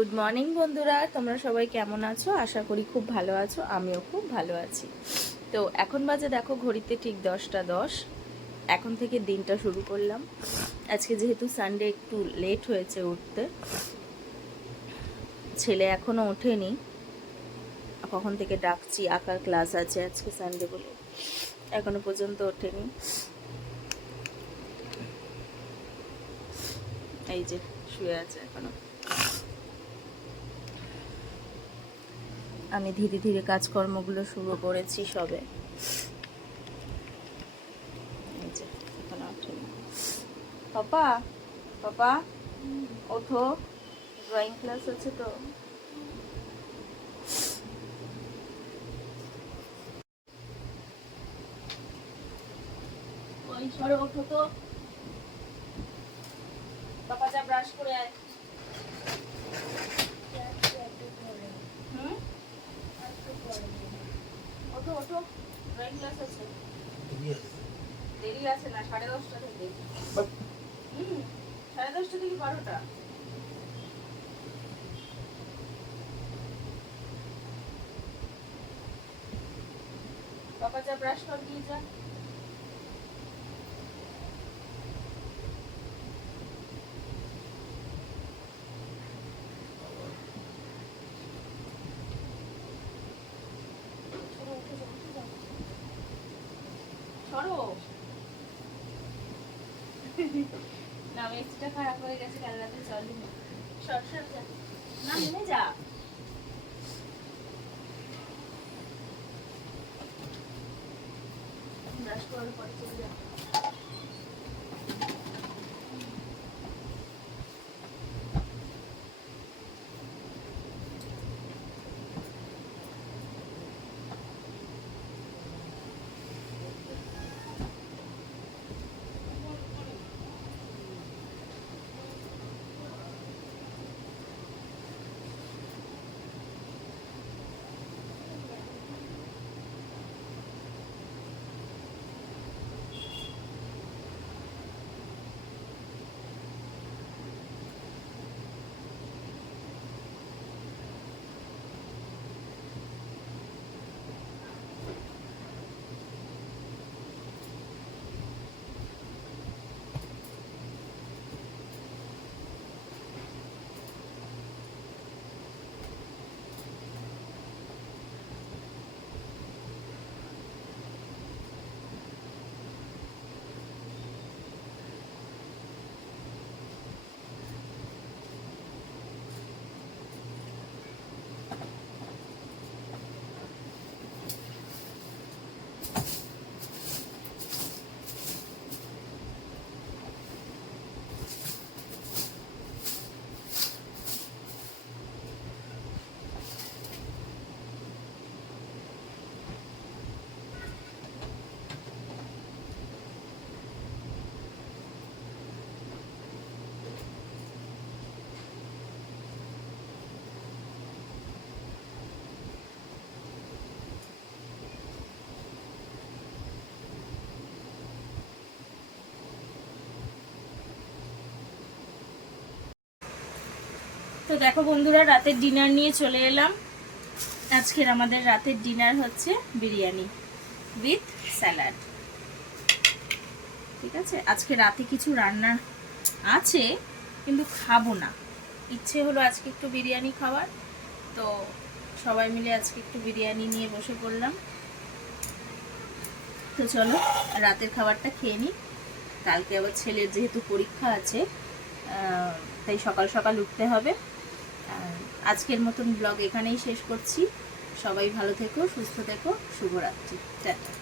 Good morning বন্ধুরা, তোমরা সবাই কেমন আছো? আশা করি খুব ভালো আছো। আমিও খুব ভালো আছি। তো এখন বাজে দেখো ঘড়িতে ঠিক 10টা 10। এখন থেকে দিনটা শুরু করলাম। আজকে যেহেতু সানডে একটু লেট হয়েছে উঠতে, ছেলে এখনও ওঠেনি। কখন থেকে ডাকছি, আঁকার ক্লাস আছে আজকে সানডে বলে, এখনো পর্যন্ত ওঠেনি। এই যে শুয়ে আছে এখনো। আমি ধীরে ধীরে কাজকর্মগুলো শুরু করেছি সবে। এই যে এখন ওঠেনি। পাপা পাপা ওঠো, ড্রয়িং ক্লাস আছে তো। ওই সরে ওঠো তো। পাপা যা ব্রাশ করে আয়। ওঠো ওঠো, ড্রয়িং ক্লাস আছে। দেরি আছে না, 10:30 থেকে। 10:30 থেকে 12টা। পাপা যা ব্রাশ কর দিয়ে যা। সরো। না, মিক্সটা খারাপ হয়ে গেছে কাল রাতে, চলেনি। সর সর যা, না নেমে যা। ব্রাশ করার পরে চলে যা। তো দেখো বন্ধুরা, রাতের ডিনার নিয়ে চলে এলাম। আজকের আমাদের রাতের ডিনার হচ্ছে বিরিয়ানি উইথ স্যালাড। ঠিক আছে, আজকে রাতে কিছু রান্না আছে কিন্তু খাবো না। ইচ্ছে হলো আজকে একটু বিরিয়ানি খাওয়ার, তো সবাই মিলে আজকে একটু বিরিয়ানি নিয়ে বসে পড়লাম। তো চলো রাতের খাবারটা খেয়ে নিই। কালকে আবার ছেলের যেহেতু পরীক্ষা আছে, তাই সকাল সকাল উঠতে হবে। আজকের মতন ব্লগ এখানেই শেষ করছি। সবাই ভালো থেকো, সুস্থ থেকো, শুভরাত্রি, টাটা।